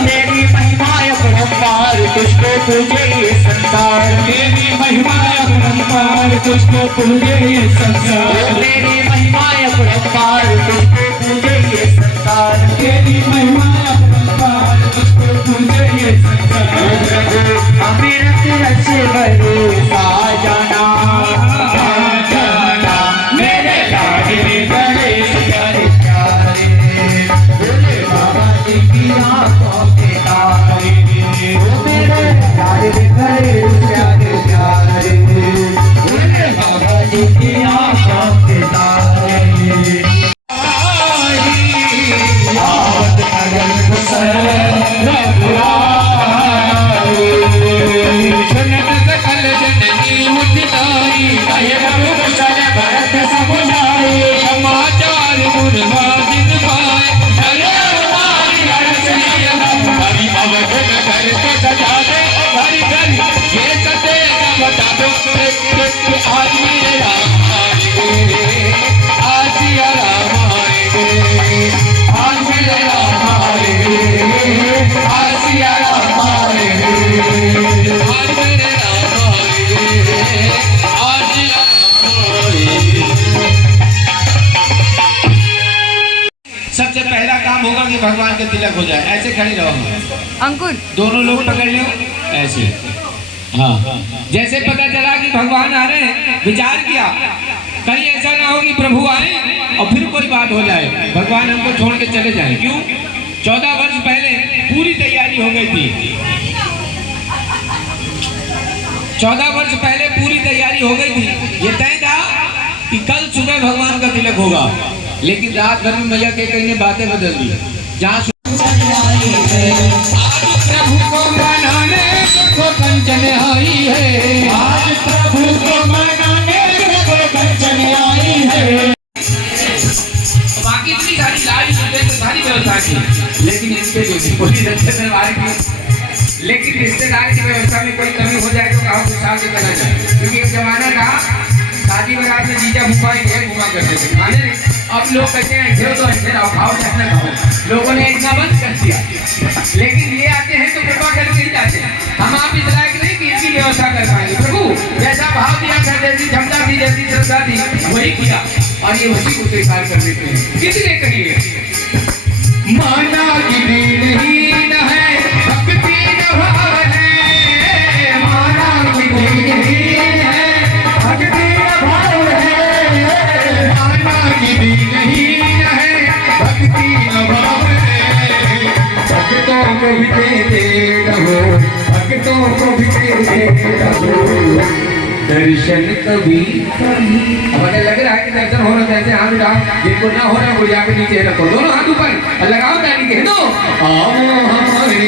तेरी महिमा अपरंपार तुझको पूजे ये संसार, तेरी महिमा अपरंपार तुझको पूजे ये संसार, तेरी महिमा अपरंपार तुझको पूजे ये संसार, तेरी महिमा अपरंपार तुझको पूजे ये संसार। अमृत रस भरोसा जाना मेरे लाडले गणेश प्यारे प्यारे, भोले बाबा जी की आंखों के तारे, ओ मेरे लाडले गणेश प्यारे प्यारे, भोले बाबा जी की आंखों के तारे। सबसे पहला काम होगा कि भगवान का तिलक हो जाए। ऐसे खड़े रहो अंकुर, दोनों लोग पकड़ लो ऐसे। हाँ, जैसे पता चला कि भगवान आ रहे हैं, विचार किया कहीं ऐसा ना हो कि प्रभु आए और फिर कोई बात हो जाए, भगवान हमको छोड़ के चले जाए। क्यों? 14 वर्ष पहले पूरी तैयारी हो गई थी। 14 वर्ष पहले पूरी तैयारी हो गई थी। ये तय था कि कल सुबह भगवान का तिलक होगा, लेकिन रात भर में मैया के कहीं ने बातें बदल दी। जहाँ प्रभु को मनाने को कंचन आई है, आज प्रभु को मनाने को कंचन आई है। बाकी इतनी सारी लाड़ी तो सारी व्यवस्था की, लेकिन इसके लिए कोई रिश्तेदार की, लेकिन रिश्तेदार की व्यवस्था में कोई कमी हो जाए तो कहा गुस्सा के करना चाहिए। क्योंकि एक जमाना था शादी बारात में जीजा भूपा ही ढेर घुमा करते थे, माने नहीं। अब लोग कहते हैं ऐसे तो ऐसे रहो, खाओ चाहे खाओ। लोगों ने इतना बंद कर दिया, लेकिन ये आते हैं तो कृपा करके ही जाते हैं। हम आप इस लायक नहीं कि इसकी व्यवस्था कर पाएंगे। प्रभु जैसा भाव दिया था, जैसी क्षमता थी, जैसी श्रद्धा थी, वही किया और ये उसी को स्वीकार कर देते हैं। किसने कहिए माना कि नहीं है भक्ति न भाव है, माना कि नहीं है भक्ति न भाव है, माना कि नहीं है भक्ति न भाव है। भक्तों को भी दे रहो, भक्तों को भी दे रहो दर्शन कभी कभी। हमें लग रहा है कि दर्शन हो रहा है, ऐसे हाथ उठाओ, जिनको ना हो रहा वो जाके नीचे रखो, दोनों हाथ ऊपर और लगाओ ताली के दो। आओ हमारे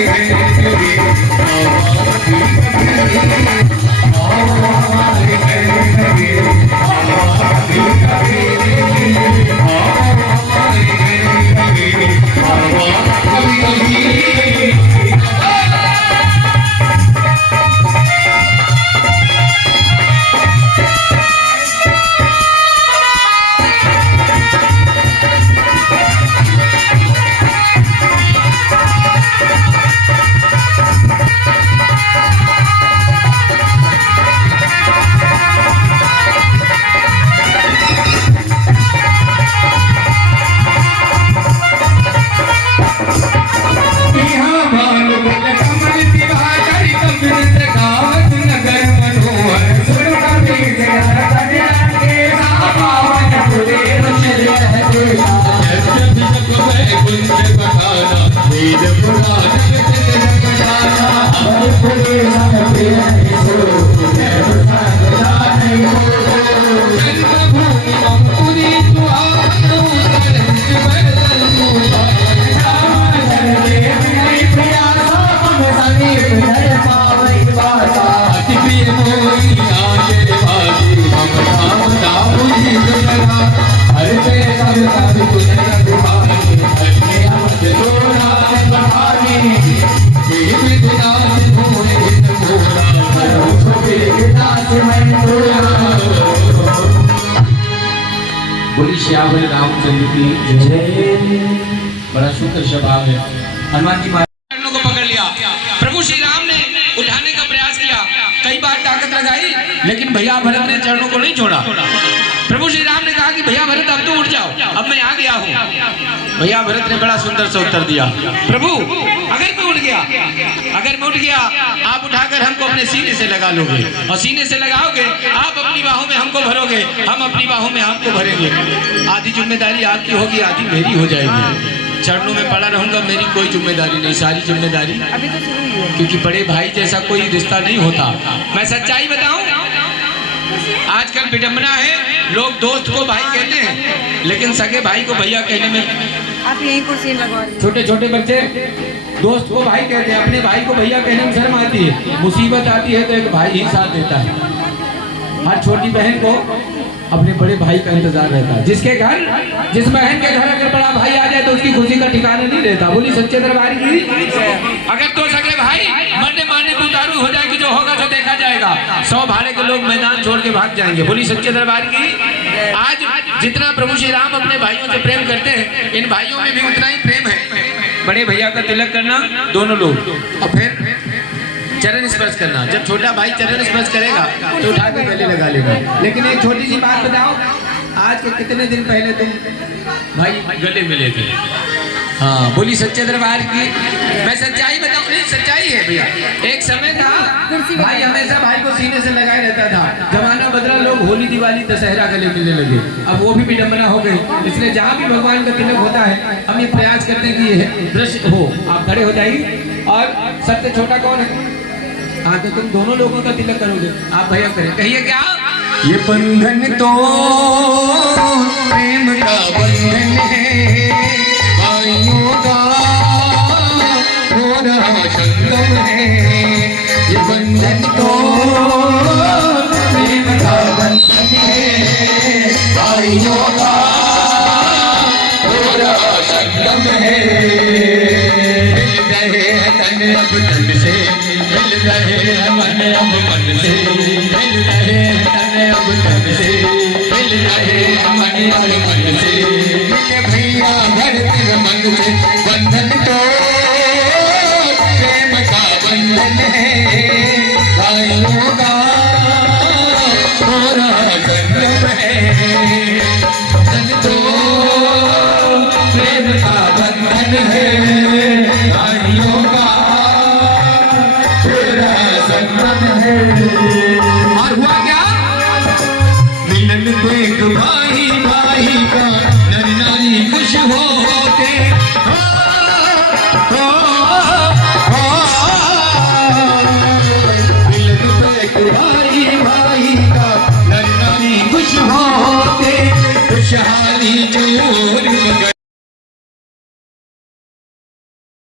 बोली श्यामल रामचंद्र की जय। बड़ा सुंदर स्वभाव है। हनुमान जी महाराज को पकड़ लिया। प्रभु श्री राम ने उठाने का प्रयास किया, कई बार ताकत लगाई, लेकिन भैया भरत ने चरणों को नहीं छोड़ा। प्रभु श्री राम ने कहा कि भैया भरत अब तो उठ जाओ, अब मैं आ गया हूँ। भैया भरत ने बड़ा सुंदर सा उत्तर दिया, प्रभु अगर मैं उठ गया आप उठाकर हमको अपने सीने से लगा लोगे, और सीने से लगाओगे आप अपनी बाहों में हमको भरोगे, हम अपनी बाहों में आपको भरेंगे। आधी जिम्मेदारी आपकी होगी, आधी मेरी हो जाएगी। चरणों में पड़ा रहूंगा, मेरी कोई जिम्मेदारी नहीं, सारी जिम्मेदारी, क्योंकि बड़े भाई जैसा कोई रिश्ता नहीं होता। मैं सच्चाई बताऊं, आजकल विडंबना है, लोग दोस्त को भाई कहते हैं, लेकिन सगे भाई को भैया कहने में, आप यहीं कुर्सी लगवा रही छोटे छोटे बच्चे दोस्त को भाई कहते हैं, अपने भाई को भैया कहने में शर्म आती है। मुसीबत आती है तो एक भाई ही साथ देता है। हर छोटी बहन को अपने बड़े भाई का इंतजार रहता है। जिस बहन के घर अगर बड़ा भाई आ जाए तो उसकी खुशी का ठिकाना नहीं रहता। बोली सच्चे दरबार की। अगर तो सगे भाई मरने मारने को उतारू हो जाएगी, जो होगा तो देखा जाएगा। 100 भाड़े के लोग मैदान छोड़ के भाग जाएंगे। बोली सच्चे दरबार की। आज जितना प्रभु श्री राम अपने भाइयों से प्रेम करते हैं, इन भाइयों में भी उतना ही प्रेम है। बड़े भैया का तिलक करना दोनों लोग, और फिर चरण स्पर्श करना। जब छोटा भाई चरण स्पर्श करेगा तो उठा के गले लगा लेगा। लेकिन एक छोटी सी बात बताओ, आज के कितने दिन पहले तुम भाई गले मिले थे? हाँ, बोली सच्चे दरबार की। मैं सच्चाई बताऊं, नहीं सच्चाई है भैया। एक समय था भाई हमेशा भाई को सीने से लगाए रहता था। जमाना बदला, लोग होली दिवाली दशहरा गले मिलने लगे। अब वो भी विडंबना हो गई। इसलिए जहाँ भी भगवान का तिलक होता है, हम ये प्रयास करते हैं कि यह दृश्य हो। आप खड़े हो जाइए। और सबसे छोटा कौन है? हाँ, तो तुम दोनों लोगों का तिलक करोगे। आप भैया करें, कहिए क्या? ये बंधन तो प्रेम का बंधन है, भाइयों का थोड़ा संगम है। ये बंधन तो प्रेम का बंधन है, भाइयों का थोड़ा संगम है। मिल गए तन अब तन से, मिल रहे मन अब मन से, मिल रहे तन अब तन से, मिल रहे मन अब मन से। मिल भैया भरत मन से, बंधन तो प्रेम का बंधन है, भाइयों का थोड़ा संगम है। बंधन तो प्रेम का बंधन है, भाइयों का और हुआ क्या? मिलन देख भाई भाई का, नर नारी खुश हो